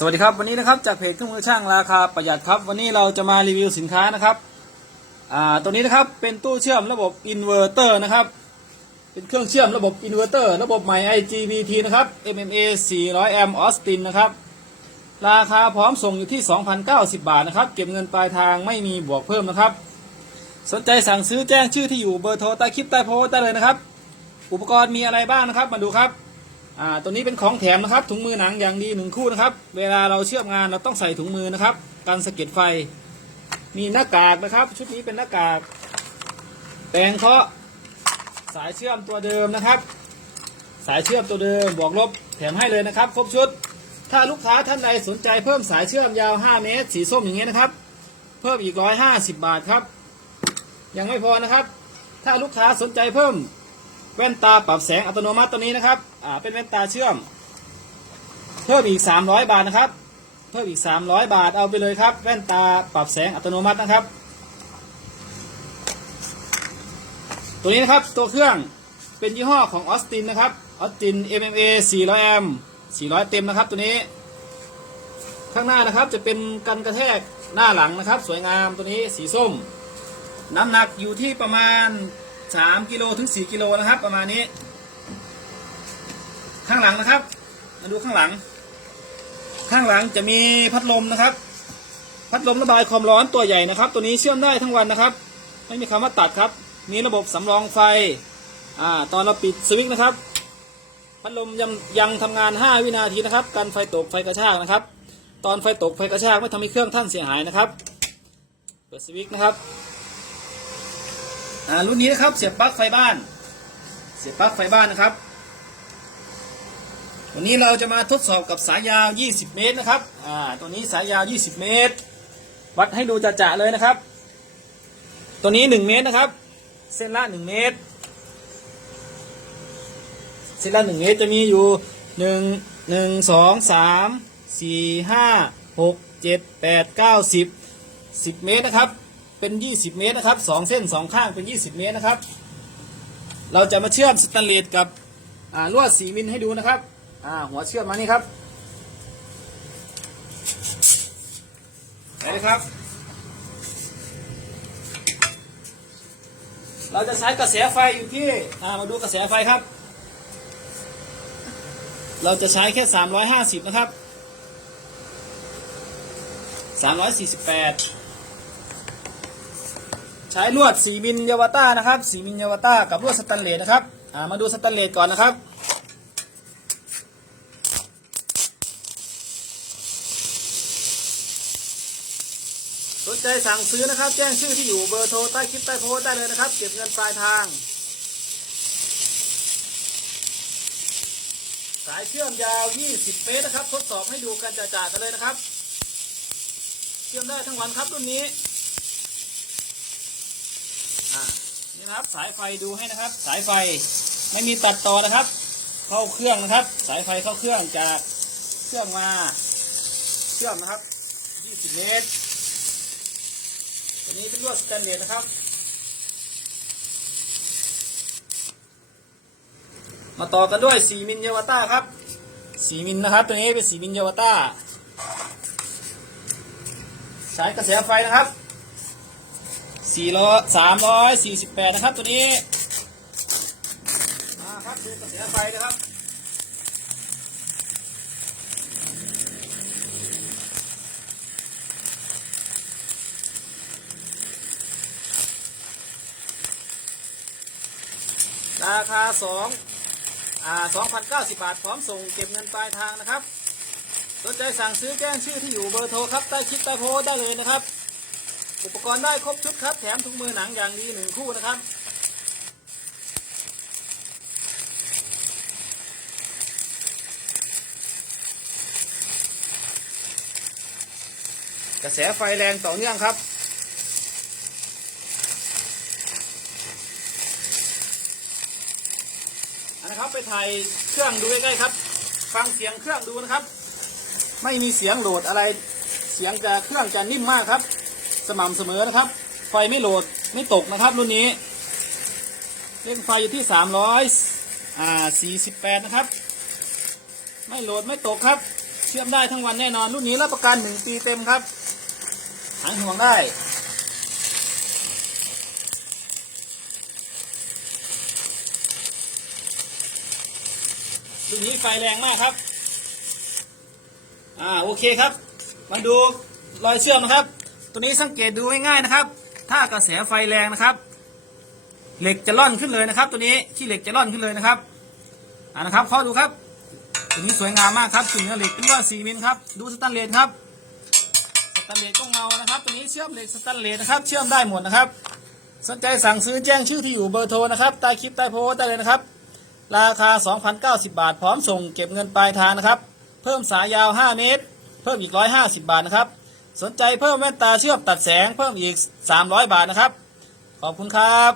สวัสดีครับวันนี้นะครับจากเพจเครื่องมือช่างราคาประหยัดครับ วันนี้เราจะมารีวิวสินค้านะครับอ่าตัวนี้นะครับเป็นตู้เชื่อมระบบอินเวอร์เตอร์นะครับ เป็นเครื่องเชื่อมระบบอินเวอร์เตอร์ระบบใหม่ IGBT นะครับ MMA 400 แอมป์ออสตินนะครับ ราคาพร้อมส่งอยู่ที่ 2,090 บาทนะครับ เก็บเงินปลายทางไม่มีบวกเพิ่มนะครับ สนใจสั่งซื้อแจ้งชื่อที่อยู่เบอร์โทรใต้คลิปใต้โพสต์ได้เลยนะครับ อุปกรณ์มีอะไรบ้างนะครับมาดูครับ อ่าตัวนี้เป็นของแถมนะครับ ถุงมือหนังอย่างดีหนึ่งคู่นะครับ เวลาเราเชื่อมงานเราต้องใส่ถุงมือนะครับกันสะเก็ดไฟ มีหน้ากากนะครับ ชุดนี้เป็นหน้ากากแปรงเคาะสายเชื่อมตัวเดิมนะครับ สายเชื่อมตัวเดิมบวกลบแถมให้เลยนะครับ ครบชุด ถ้าลูกค้าท่านใดสนใจเพิ่มสายเชื่อมยาว 5 เมตร สีส้มอย่างเงี้ยนะครับ เพิ่มอีก 150 บาทครับ ยังไม่พอนะครับ ถ้าลูกค้าสนใจเพิ่ม แว่นตาปรับแสงอัตโนมัติตัวนี้นะครับอ่าเป็นแว่นตาเชื่อม เพิ่มอีก 300 บาทนะครับ เพิ่มอีก 300 บาทเอาไปเลยครับ แว่นตาปรับแสงอัตโนมัตินะครับ ตัวนี้นะครับตัวเครื่องเป็นยี่ห้อของออสตินนะครับออสติน MMA 400แอมป์400 เต็มนะครับตัวนี้ ข้างหน้านะครับจะเป็นกันกระแทกหน้าหลังนะครับ สวยงามตัวนี้สีส้ม น้ำหนักอยู่ที่ประมาณ 3กิโลถึง 4 กิโลนะครับ ประมาณนี้ ข้างหลังนะครับ มาดูข้างหลัง ข้างหลังจะมีพัดลมนะครับ พัดลมระบายความร้อนตัวใหญ่นะครับ ตัวนี้เชื่อมได้ทั้งวันนะครับ ไม่มีคำว่าตัดครับ มีระบบสำรองไฟอ่าตอนเราปิดสวิตช์นะครับ พัดลมยังยังทำงาน 5 วินาทีนะครับกันไฟตกไฟกระชากนะครับ ตอนไฟตกไฟกระชากไม่ทำให้เครื่องท่านเสียหายนะครับ เปิดสวิตช์นะครับ อ่ารุ่นนี้นะครับเสียบปลั๊กไฟบ้าน เสียบปลั๊กไฟบ้านนะครับ วันนี้เราจะมาทดสอบกับสายยาว 20 เมตรนะครับอ่าตัวนี้สายยาว 20 เมตร วัดให้ดูจะๆเลยนะครับ ตัวนี้ 1 เมตรนะครับ เส้นละ 1 เมตร เส้นละ 1 เมตรจะมีอยู่ 1 1 2 3 4 5 6 7 8 9 10 10 เมตรนะครับ เป็น 20 เมตรนะครับ2เส้น2ข้างเป็น 20 เมตรนะครับ เราจะมาเชื่อมสแตนเลสกับลวด4มิลให้ดูนะครับหัวเชื่อมมานี่ครับเห็นไหมครับ เราจะใช้กระแสไฟอยู่ที่อ่ามาดูกระแสไฟครับ เราจะใช้แค่ 350 นะครับ 348 ใช้ลวด4มิลยาวต้านะครับ4มิลยาวต้ากับลวดสแตนเลสนะครับามาดูสแตนเลสก่อนนะครับสนใจสั่งซื้อนะครับ แจ้งชื่อที่อยู่เบอร์โทรใต้คลิปใต้โพสได้เลยนะครับ เก็บเงินปลายทาง สายเชื่อมยาว 20 เมตรนะครับ ทดสอบให้ดูกันจ่าๆกันเลยนะครับ เชื่อมได้ทั้งวันครับรุ่นนี้ อ่า นี่นะครับสายไฟดูให้นะครับ สายไฟไม่มีตัดต่อนะครับ เข้าเครื่องนะครับ สายไฟเข้าเครื่องจากเครื่องมาเชื่อมนะครับ 20 เมตรตัวนี้เป็นลวดสแตนเลสนะครับ มาต่อกันด้วย 4 มิลเยาวต้าครับ 4 มิลนะครับ ตัวนี้เป็น 4 มิลเยาวต้าสายกระแสไฟนะครับ 4ร้อย348นะครับตัวนี้ มาครับดูกระแสไฟนะครับราคา2อ่า2,090 บาท พร้อมส่งเก็บเงินปลายทางนะครับ สนใจสั่งซื้อแจ้งชื่อที่อยู่เบอร์โทรครับ ใต้คลิปใต้โพสได้เลยนะครับ อุปกรณ์ได้ครบชุดครับ แถมถุงมือหนังอย่างดีหนึ่งคู่นะครับกระแสไฟแรงต่อเนื่องครับอันนะครับไปถ่ายเครื่องดูใกล้ๆครับ ฟังเสียงเครื่องดูนะครับ ไม่มีเสียงโหลดอะไร เสียงจะเครื่องจะนิ่มมากครับ สม่ำเสมอนะครับ ไฟไม่โหลดไม่ตกนะครับ รุ่นนี้เร่งไฟอยู่ที่300อ่า48นะครับ ไม่โหลดไม่ตกครับ เชื่อมได้ทั้งวันแน่นอน รุ่นนี้รับประกันหนึ่งปีเต็มครับหางห่วงได้รุ่นนี้ไฟแรงมากครับ อ่า โอเคครับ มาดูรอยเชื่อมนะครับ ตัวนี้สังเกตดูง่ายๆนะครับ ถ้ากระแสไฟแรงนะครับ เหล็กจะล่อนขึ้นเลยนะครับ ตัวนี้ขี้เหล็กจะล่อนขึ้นเลยนะครับอ่านะครับเข้าดูครับตัวนี้สวยงามมากครับถึงเนื้อเหล็กเป็นว่า4มิลครับ ดูสแตนเลสครับสแตนเลสก็เงานะครับตัวนี้เชื่อมเหล็กสแตนเลสนะครับ เชื่อมได้หมดนะครับ สนใจสั่งซื้อแจ้งชื่อที่อยู่เบอร์โทรนะครับใต้คลิปใต้โพสต์ได้เลยนะครับ ราคา 2,090 บาท พร้อมส่งเก็บเงินปลายทางนะครับ เพิ่มสายยาว 5 เมตร เพิ่มอีก 150 บาทนะครับ สนใจเพิ่มแว่นตาเชื่อมตัดแสงเพิ่มอีก 300 บาทนะครับ ขอบคุณครับ